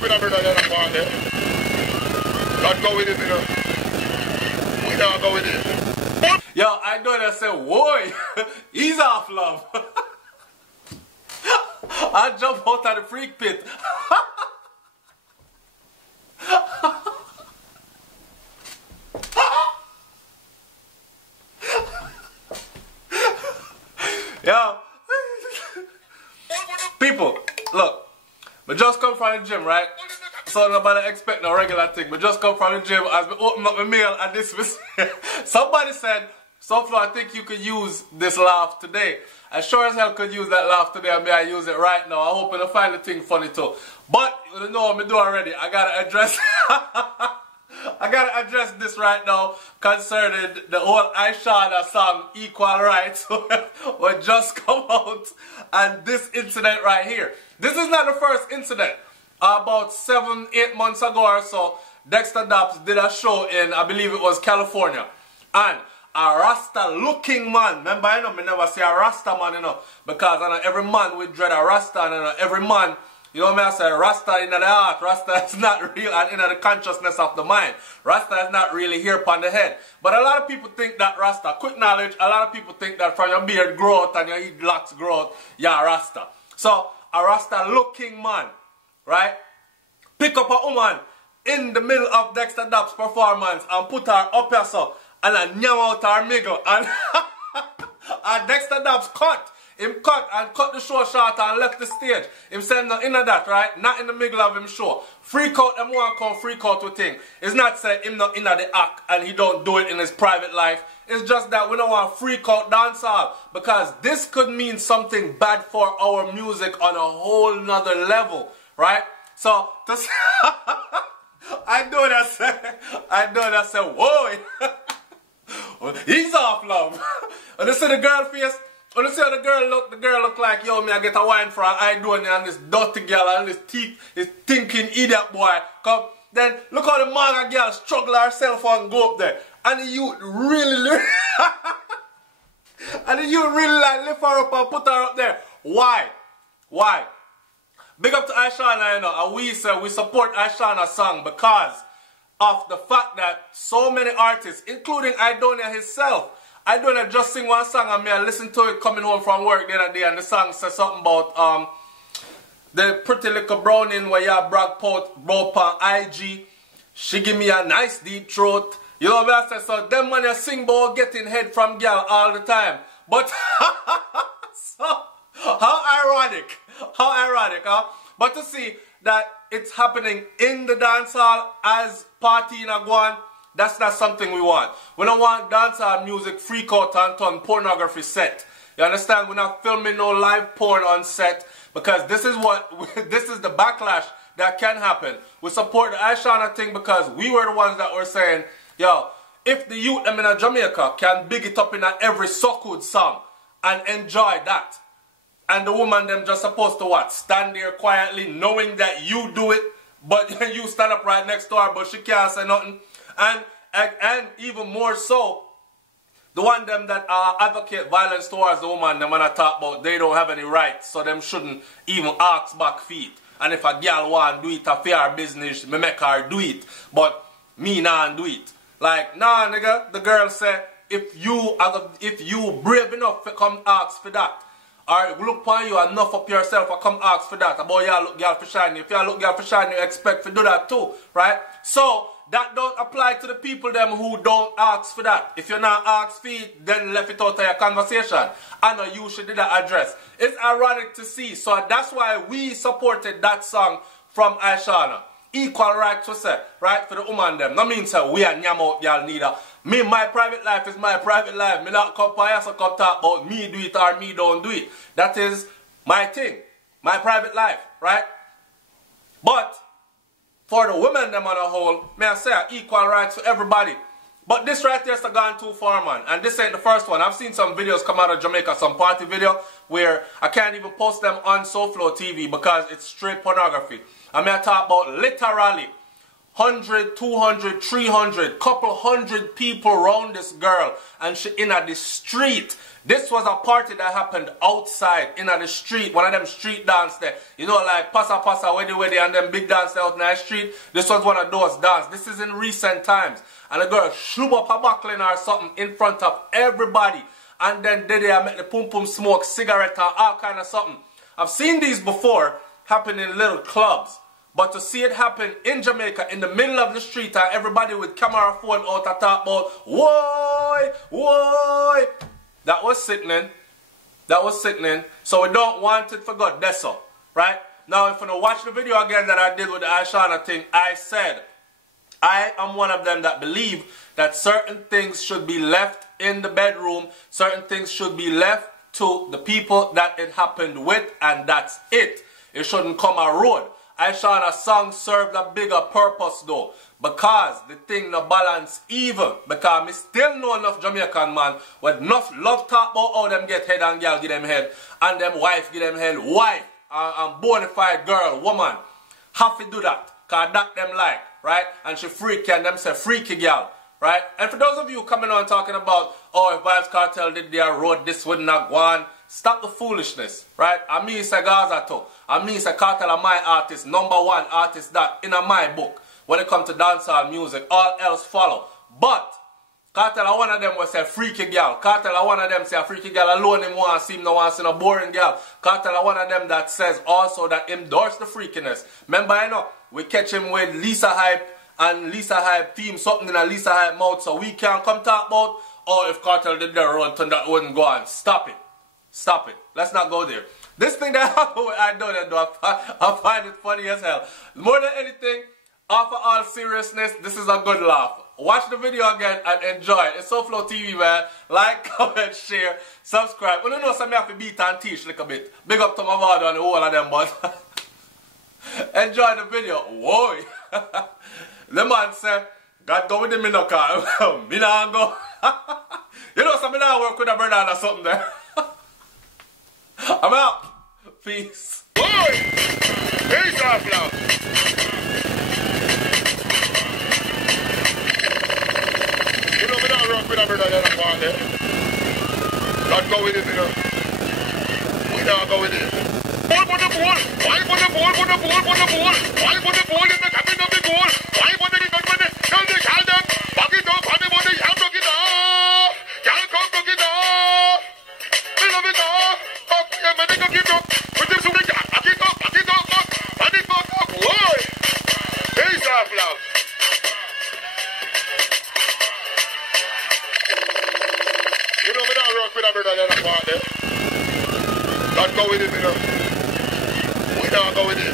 want to brother than a partner. Don't go with it, you know. We don't go with it. Yo, I know that said, whoa, he's off, love. I jump out of the freak pit. Yo, people, look, I just come from the gym, right? So nobody expect no regular thing. But just come from the gym as we open up my mail and this was somebody said, SouFlo, I think you could use this laugh today. I sure as hell could use that laugh today. I mean, I use it right now. I hope to find the thing funny too. But you know what I do already. I gotta address I gotta address this right now concerning the whole iShawna song Equal Rights what just come out and this incident right here. This is not the first incident. About 7-8 months ago or so, Dexter Daps did a show in, I believe it was California. And a Rasta looking man, remember I know me never say a Rasta man, you know, because I know every man would dread a Rasta, and you know, every man, you know what I say, Rasta in the heart, Rasta is not real and in the consciousness of the mind. Rasta is not really here upon the head. But a lot of people think that Rasta, quick knowledge, a lot of people think that from your beard growth and your heat locks growth, you're a Rasta. So, a Rasta looking man, right, pick up a woman in the middle of Dexter Daps' performance and put her up here so, and then nyam out her miggle, and Dexter Daps cut. Him cut and cut the show short and left the stage. Him said no inna that, right? Not in the middle of him show. Freak out, them want come freak out with him. It's not say him not inna the act and he don't do it in his private life. It's just that we don't want freak out dancehall, because this could mean something bad for our music on a whole nother level, right? So, this I know that say, whoa, he's off, love. And you see the girl face, when you see how the girl look like, yo, me I get a wine for an Aidonia and this dirty girl and this thinking idiot boy. Come, then look how the manga girl struggle herself and go up there. And the youth really like lift her up and put her up there. Why? Why? Big up to iShawna, you know, and we say we support iShawna's song because of the fact that so many artists, including Aidonia himself, Aidonia just sing one song and me I listen to it coming home from work the other day, and the song says something about the pretty little browning where you brag bro on IG. She give me a nice deep throat. You know what I say? So them man you sing about getting head from girl all the time. But so how ironic, huh? But to see that it's happening in the dance hall as party in a guan, that's not something we want. We don't want dancehall music freak out and turn pornography set. You understand? We're not filming no live porn on set, because this is the backlash that can happen. We support the iShawna thing because we were the ones that were saying, yo, if the youth them in Jamaica can big it up in every so-good song and enjoy that, and the woman them just supposed to what? Stand there quietly knowing that you do it, but you stand up right next to her but she can't say nothing. And even more so, the one them that advocate violence towards the woman, them when I talk about they don't have any rights, so them shouldn't even ask back feet. And if a girl want do it a fair business, me make her do it. But me nah do it. Like, nah nigga, the girl said, if you brave enough to come ask for that, or look upon you enough up yourself or come ask for that, about y'all look girl for shiny. If y'all look girl for shiny, you expect to do that too, right? So that don't apply to the people them who don't ask for that. If you're not asked for it, then left it out of your conversation. I know you should do that address. It's ironic to see. So that's why we supported that song from iShawna. Equal right to say, right, for the woman them. No mean say we are nyam out y'all neither. Me, my private life is my private life. Me not come by us and come talk about me do it or me don't do it. That is my thing. My private life, right? But for the women them on a whole, may I say equal rights for everybody. But this right here has gone too far, man. And this ain't the first one. I've seen some videos come out of Jamaica, some party video, where I can't even post them on SouFLoTV because it's straight pornography. I mean, I talk about literally 100, 200, 300, couple hundred people around this girl, and she in the street. This was a party that happened outside, in the street, one of them street dance there. You know, like Passa Passa, Weddy, and them big dance there out in the street. This was one of those dance. This is in recent times. And the girl shoot up a buckling or something in front of everybody. And then they make the pum pum smoke, cigarette, and all kind of something. I've seen these before happen in little clubs. But to see it happen in Jamaica, in the middle of the street, and everybody with camera phone out to talk about, whoa, whoa. That was sickening. That was sickening. So we don't want it for God. That's all. Right? Now, if you watch the video again that I did with the iShawna thing, I said, I am one of them that believe that certain things should be left in the bedroom. Certain things should be left to the people that it happened with, and that's it. It shouldn't come a road. iShawna's song served a bigger purpose though, because the thing no balance even. Because me still know enough Jamaican man with enough love talk about how them get head and girl give them head, and them wife give them head. Wife and bona fide girl, woman, have to do that, cause that them like, right? And she freaky, and them say freaky girl, right? And for those of you coming on talking about, oh, if Vybz Kartel did their road, this would not go on. Stop the foolishness, right? I mean, say Gaza too. I mean, say Kartel are my artist, #1 artist that in my book. When it comes to dancehall music, all else follow. But Kartel are one of them was say freaky girl. Kartel are one of them say a freaky girl alone him want to see him no want to see no boring girl. Kartel are one of them that says also that endorse the freakiness. Remember, you know, we catch him with Lisa Hype and Lisa Hype theme, something in a Lisa Hype mouth, so we can't come talk about, oh, if Kartel did their road, that wouldn't go on. Stop it. Stop it. Let's not go there. This thing that happened with Aidonia, though, I find it funny as hell. More than anything, off of all seriousness, this is a good laugh. Watch the video again and enjoy it. It's SouFLoTV, man. Like, comment, share, subscribe. Well, you know, some have to beat and teach a little bit. Big up to my father and the whole of them, but enjoy the video. Whoa. The man said, God go with him in the car. Me nah go. You know, some now work with a brother or something there. I'm out. Peace. Boy! Peace off now. You know, we don't work with a brother that I'm on there. God go with it, you know. We don't go with it. Ball for the ball. Why for the ball, for the ball, for the ball. Why for the ball in the cabin of the goal. Why for the gun for the tell the child them. Back it up, and the body, can't block it off. Can't come block it off. We love it off. Yeah, man, they go keep up. Put them to the car. Back it up, and it goes up. Whoa! Peace off, love. You know, we don't work with a brother that I'm on there. God go with it, you know. We don't go with it.